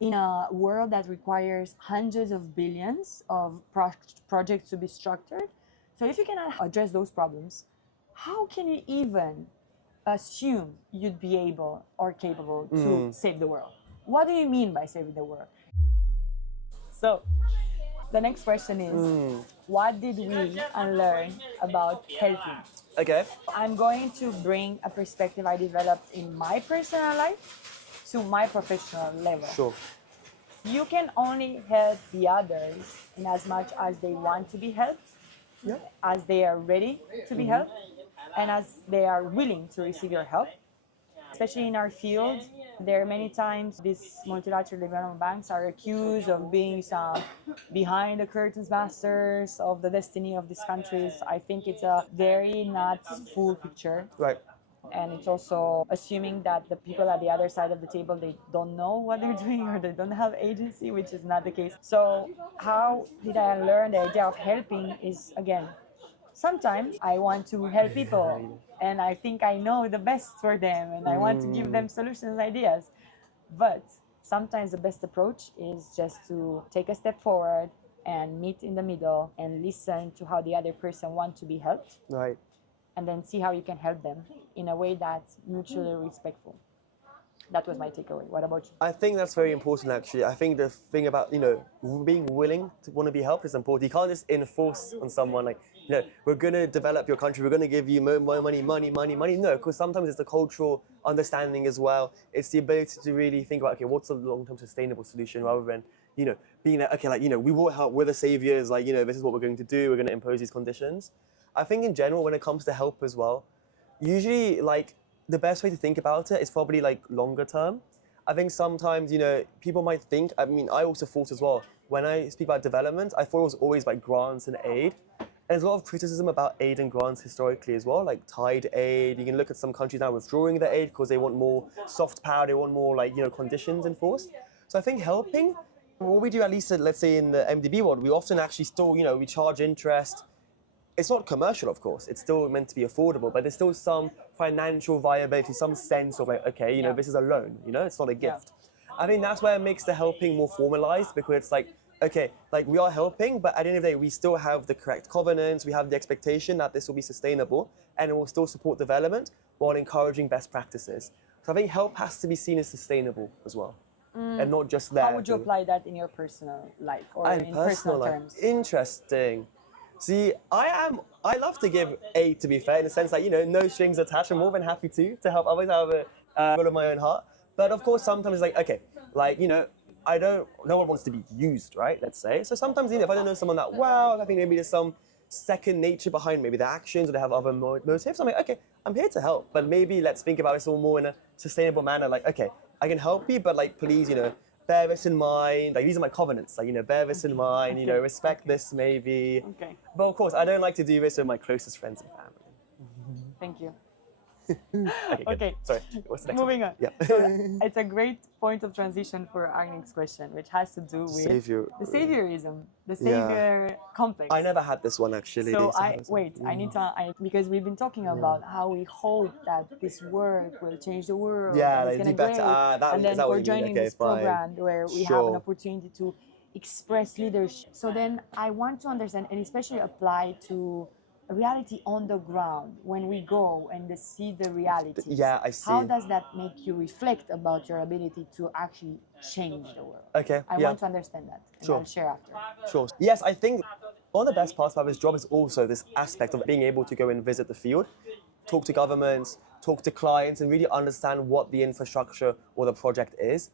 in a world that requires hundreds of billions of projects to be structured. So if you cannot address those problems, how can you even assume you'd be able or capable to save the world? What do you mean by saving the world? So the next question is, what did we unlearn about helping? Okay. I'm going to bring a perspective I developed in my personal life to my professional level. Sure. You can only help the others in as much as they want to be helped, as they are ready to be helped, and as they are willing to receive your help. Especially in our field, there are many times these multilateral development banks are accused of being some behind the curtains masters of the destiny of these countries. I think it's a very not full picture. Right. And it's also assuming that the people at the other side of the table, they don't know what they're doing or they don't have agency, which is not the case. So how did I learn the idea of helping is, again, sometimes I want to help people and I think I know the best for them and I want to give them solutions, ideas. But sometimes the best approach is just to take a step forward and meet in the middle and listen to how the other person wants to be helped. Right. And then see how you can help them in a way that's mutually respectful. That was my takeaway. What about you? I think that's very important, actually. I think the thing about, being willing to want to be helped is important. You can't just enforce on someone like, we're going to develop your country, we're going to give you more money. No, because sometimes it's the cultural understanding as well. It's the ability to really think about, okay, what's the long-term sustainable solution rather than, being like, okay, we will help, we're the saviors, this is what we're going to do, we're going to impose these conditions. I think in general, when it comes to help as well, usually the best way to think about it is probably longer term. I think sometimes, people might think, I also thought as well, when I speak about development, I thought it was always grants and aid. And there's a lot of criticism about aid and grants historically as well, like tied aid. You can look at some countries now withdrawing the aid because they want more soft power, they want more conditions enforced. So I think helping, what we do at least, let's say in the MDB world, we often actually still, we charge interest. It's not commercial, of course. It's still meant to be affordable, but there's still some financial viability, some sense of this is a loan, it's not a gift. I think that's where it makes the helping more formalized because it's we are helping, but at the end of the day, we still have the correct covenants, we have the expectation that this will be sustainable and it will still support development while encouraging best practices. So I think help has to be seen as sustainable as well. And not just there. How would you apply that in your personal life or in personal terms? Interesting. See, I love to give aid, to be fair, in the sense that, no strings attached. I'm more than happy to help others out of out of my own heart. But of course, sometimes I don't, no one wants to be used, right? Let's say. So sometimes, if I don't know someone that well, I think maybe there's some second nature behind maybe their actions or they have other motives. I'm like, okay, I'm here to help, but maybe let's think about this all more in a sustainable manner. Okay, I can help you, but please, bear this in mind. These are my covenants. Bear this in mind. Respect this maybe. Okay. But of course, I don't like to do this with my closest friends and family. Thank you. Okay. Sorry. What's the next Moving one? on. Yeah. So it's a great point of transition for our next question, which has to do with the saviorism, the savior complex. I never had this one actually. So I need to, because we've been talking about how we hope that this work will change the world. Yeah, it's do gonna better. and then we're joining this program where we have an opportunity to express leadership. So then I want to understand, and especially apply to reality on the ground when we go and see the reality. Yeah, I see. How does that make you reflect about your ability to actually change the world? Okay. I want to understand that, and I'll share after. Sure. Yes, I think one of the best parts about this job is also this aspect of being able to go and visit the field, talk to governments, talk to clients, and really understand what the infrastructure or the project is.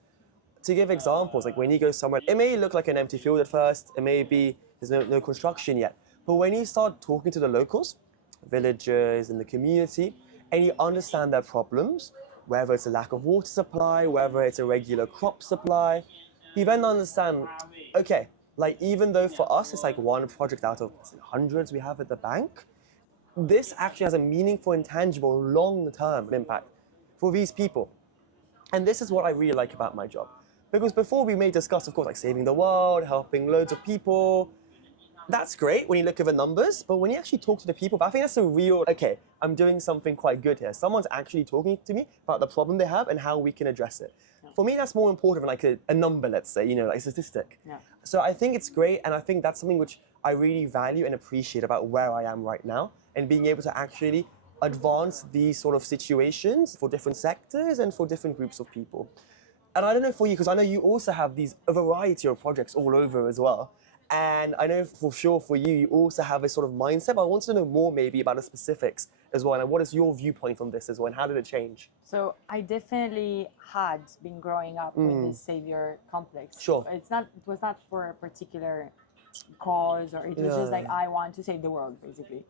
To give examples, when you go somewhere, it may look like an empty field at first, it may be there's no construction yet. But when you start talking to the locals, villagers in the community, and you understand their problems, whether it's a lack of water supply, whether it's a regular crop supply, you then understand, okay, even though for us it's one project out of hundreds we have at the bank, this actually has a meaningful, intangible, long-term impact for these people. And this is what I really like about my job. Because before we may discuss, of course, saving the world, helping loads of people. That's great when you look at the numbers, but when you actually talk to the people, I think that's a real, okay, I'm doing something quite good here. Someone's actually talking to me about the problem they have and how we can address it. For me, that's more important than like a number, let's say, like a statistic. Yeah. So I think it's great, and I think that's something which I really value and appreciate about where I am right now, and being able to actually advance these sort of situations for different sectors and for different groups of people. And I don't know for you, because I know you also have a variety of projects all over as well. And I know for sure for you, you also have a sort of mindset, but I want to know more maybe about the specifics as well. And what is your viewpoint on this as well, and how did it change? So I definitely had been growing up with this savior complex. Sure. It was not for a particular cause, or it was just like, I want to save the world, basically.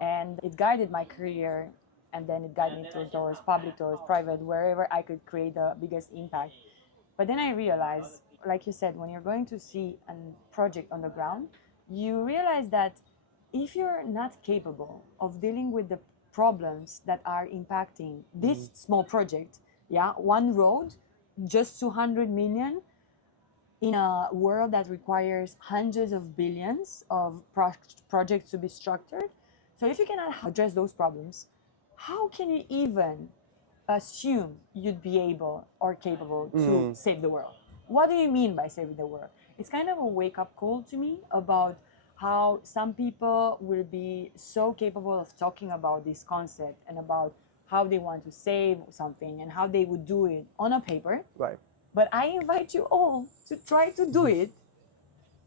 And it guided my career, and then it guided me towards public, towards private, wherever I could create the biggest impact. But then I realized, like you said, when you're going to see a project on the ground, you realize that if you're not capable of dealing with the problems that are impacting this small project, one road, just 200 million, in a world that requires hundreds of billions of projects to be structured. So if you cannot address those problems, how can you even assume you'd be able or capable to save the world? What do you mean by saving the world? It's kind of a wake-up call to me about how some people will be so capable of talking about this concept and about how they want to save something and how they would do it on a paper. Right. But I invite you all to try to do it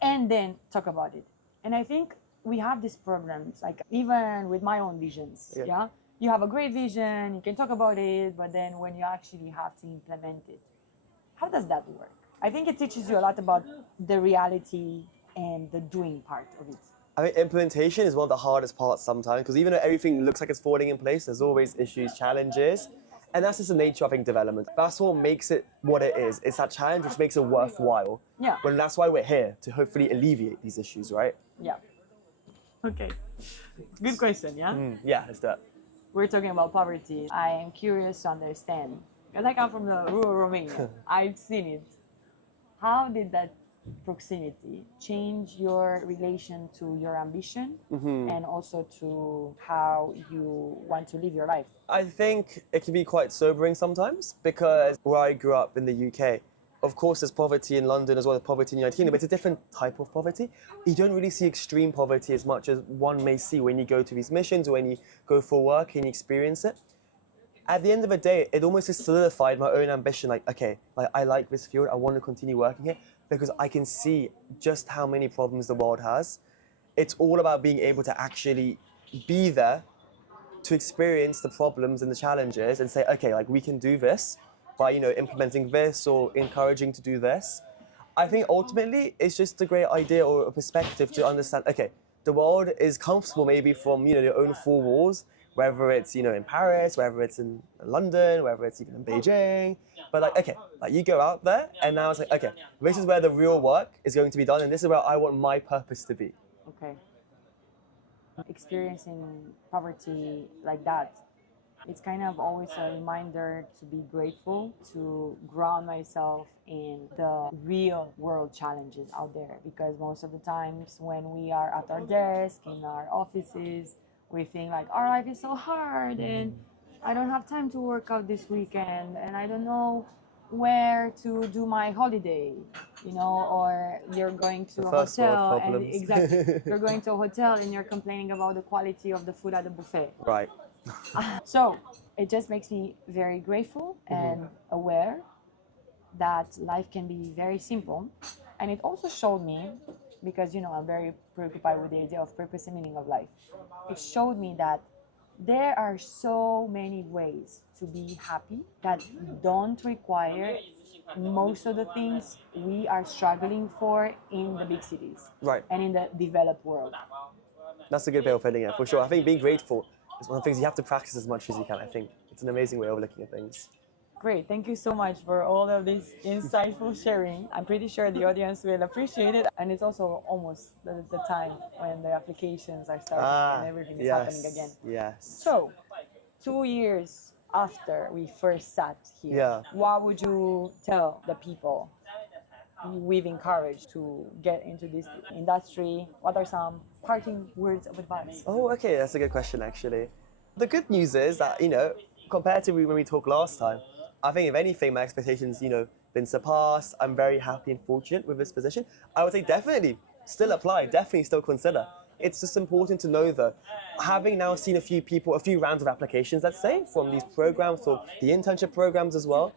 and then talk about it. And I think we have these problems, like even with my own visions, yeah? You have a great vision, you can talk about it, but then when you actually have to implement it, how does that work? I think it teaches you a lot about the reality and the doing part of it. I mean, implementation is one of the hardest parts sometimes, because even though everything looks like it's falling in place, there's always issues, challenges. And that's just the nature of, I think, development. That's what makes it what it is. It's that challenge which makes it worthwhile. Yeah. Well, that's why we're here, to hopefully alleviate these issues, right? Yeah. Okay. Good question, yeah? Yeah, it's that. We're talking about poverty. I am curious to understand, because I come from the rural Romania. I've seen it. How did that proximity change your relation to your ambition and also to how you want to live your life? I think it can be quite sobering sometimes, because where I grew up in the UK, of course there's poverty in London as well as poverty in the United Kingdom, but it's a different type of poverty. You don't really see extreme poverty as much as one may see when you go to these missions or when you go for work and you experience it. At the end of the day, it almost has solidified my own ambition, like, okay, like I like this field, I want to continue working here, because I can see just how many problems the world has. It's all about being able to actually be there to experience the problems and the challenges and say, okay, like we can do this by, implementing this or encouraging to do this. I think ultimately it's just a great idea or a perspective to understand, okay, the world is comfortable maybe from, your own four walls, whether it's, in Paris, whether it's in London, whether it's even in Beijing. But like, okay, like you go out there and now it's like, okay, this is where the real work is going to be done and this is where I want my purpose to be. Okay. Experiencing poverty like that, it's kind of always a reminder to be grateful, to ground myself in the real world challenges out there. Because most of the times when we are at our desk, in our offices, we think like our life is so hard and I don't have time to work out this weekend and I don't know where to do my holiday, or you're going to a hotel and exactly, you're going to a hotel and you're complaining about the quality of the food at the buffet. Right. So it just makes me very grateful and aware that life can be very simple. And it also showed me, because I'm very preoccupied with the idea of purpose and meaning of life. It showed me that there are so many ways to be happy that don't require most of the things we are struggling for in the big cities, right, and in the developed world. That's a good way of putting it, for sure. I think being grateful is one of the things you have to practice as much as you can. I think it's an amazing way of looking at things. Great, thank you so much for all of this insightful sharing. I'm pretty sure the audience will appreciate it. And it's also almost the time when the applications are starting and everything is happening again. Yes. So, 2 years after we first sat here, what would you tell the people we've encouraged to get into this industry? What are some parting words of advice? Oh, okay, that's a good question, actually. The good news is that, compared to when we talked last time, I think if anything, my expectations, been surpassed. I'm very happy and fortunate with this position. I would say definitely still apply, definitely still consider. It's just important to know though, having now seen a few rounds of applications, let's say, from these programs, or the internship programs as well,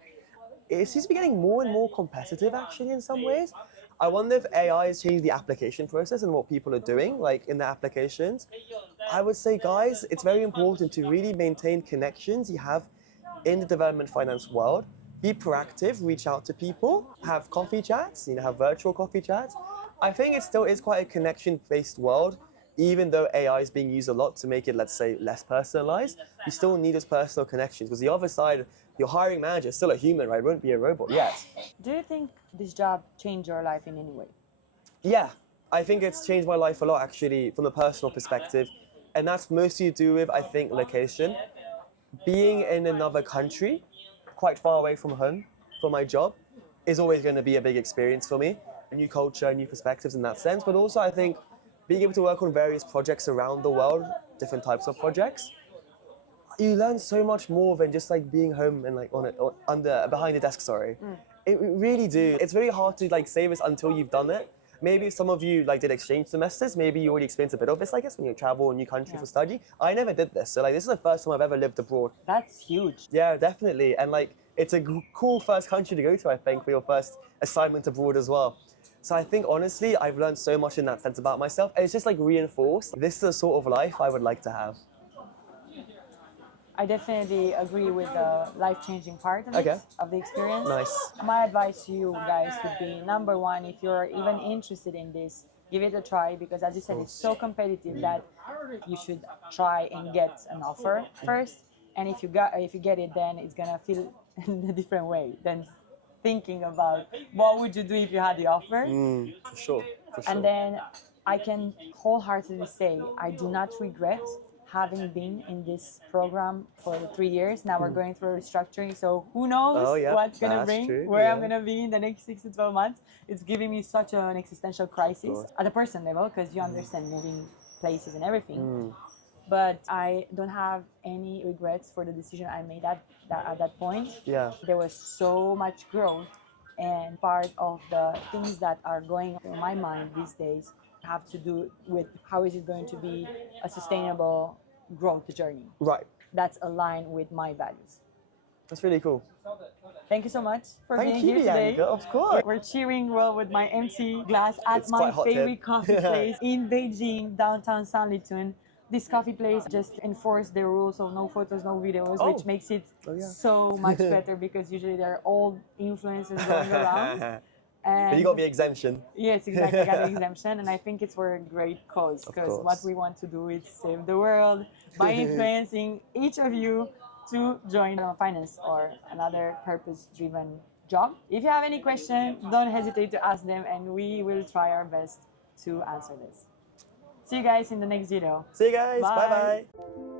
it seems to be getting more and more competitive actually in some ways. I wonder if AI has changed the application process and what people are doing, like in their applications. I would say, guys, it's very important to really maintain connections you have in the development finance world. Be proactive, reach out to people, have coffee chats, have virtual coffee chats. I think it still is quite a connection-based world, even though AI is being used a lot to make it, let's say, less personalized. You still need those personal connections because the other side, your hiring manager is still a human, right? It won't be a robot yet. Do you think this job changed your life in any way? Yeah, I think it's changed my life a lot actually from a personal perspective. And that's mostly to do with, I think, location. Being in another country, quite far away from home for my job, is always going to be a big experience for me. A new culture, new perspectives in that sense. But also, I think being able to work on various projects around the world, different types of projects, you learn so much more than just like being home and like behind the desk. Sorry, it really do. It's very hard to like say this until you've done it. Maybe some of you like did exchange semesters. Maybe you already experienced a bit of this, I guess, when you travel a new country for study. I never did this, so like this is the first time I've ever lived abroad. That's huge. Yeah, definitely, and like it's a cool first country to go to, I think, for your first assignment abroad as well. So I think honestly, I've learned so much in that sense about myself, and it's just like reinforced. This is the sort of life I would like to have. I definitely agree with the life-changing part of it, of the experience. Nice. My advice to you guys would be, number one, if you're even interested in this, give it a try, because as you said, it's so competitive that you should try and get an offer first. And if you get it, then it's gonna feel in a different way than thinking about what would you do if you had the offer. For sure. And then I can wholeheartedly say I do not regret having been in this program for 3 years. Now we're going through a restructuring, so who knows what's going to bring, where I'm going to be in the next 6 to 12 months. It's giving me such an existential crisis at a personal level, because you understand moving places and everything. But I don't have any regrets for the decision I made at that point. Yeah. There was so much growth, and part of the things that are going through my mind these days have to do with how is it going to be a sustainable growth journey. Right. That's aligned with my values. That's really cool. Thank you so much for being Thank you, here today. Bianca, of course. We're cheering well with my empty glass at It's my quite hot favorite here. coffee place in Beijing, downtown Sanlitun. This coffee place just enforced the rules of no photos, no videos, which makes it so much better, because usually there are old influencers going around. But you got the exemption. Yes, exactly. I got the exemption, and I think it's for a great cause, because what we want to do is save the world by influencing each of you to join finance or another purpose-driven job. If you have any questions, don't hesitate to ask them, and we will try our best to answer this. See you guys in the next video. See you guys. Bye. Bye-bye.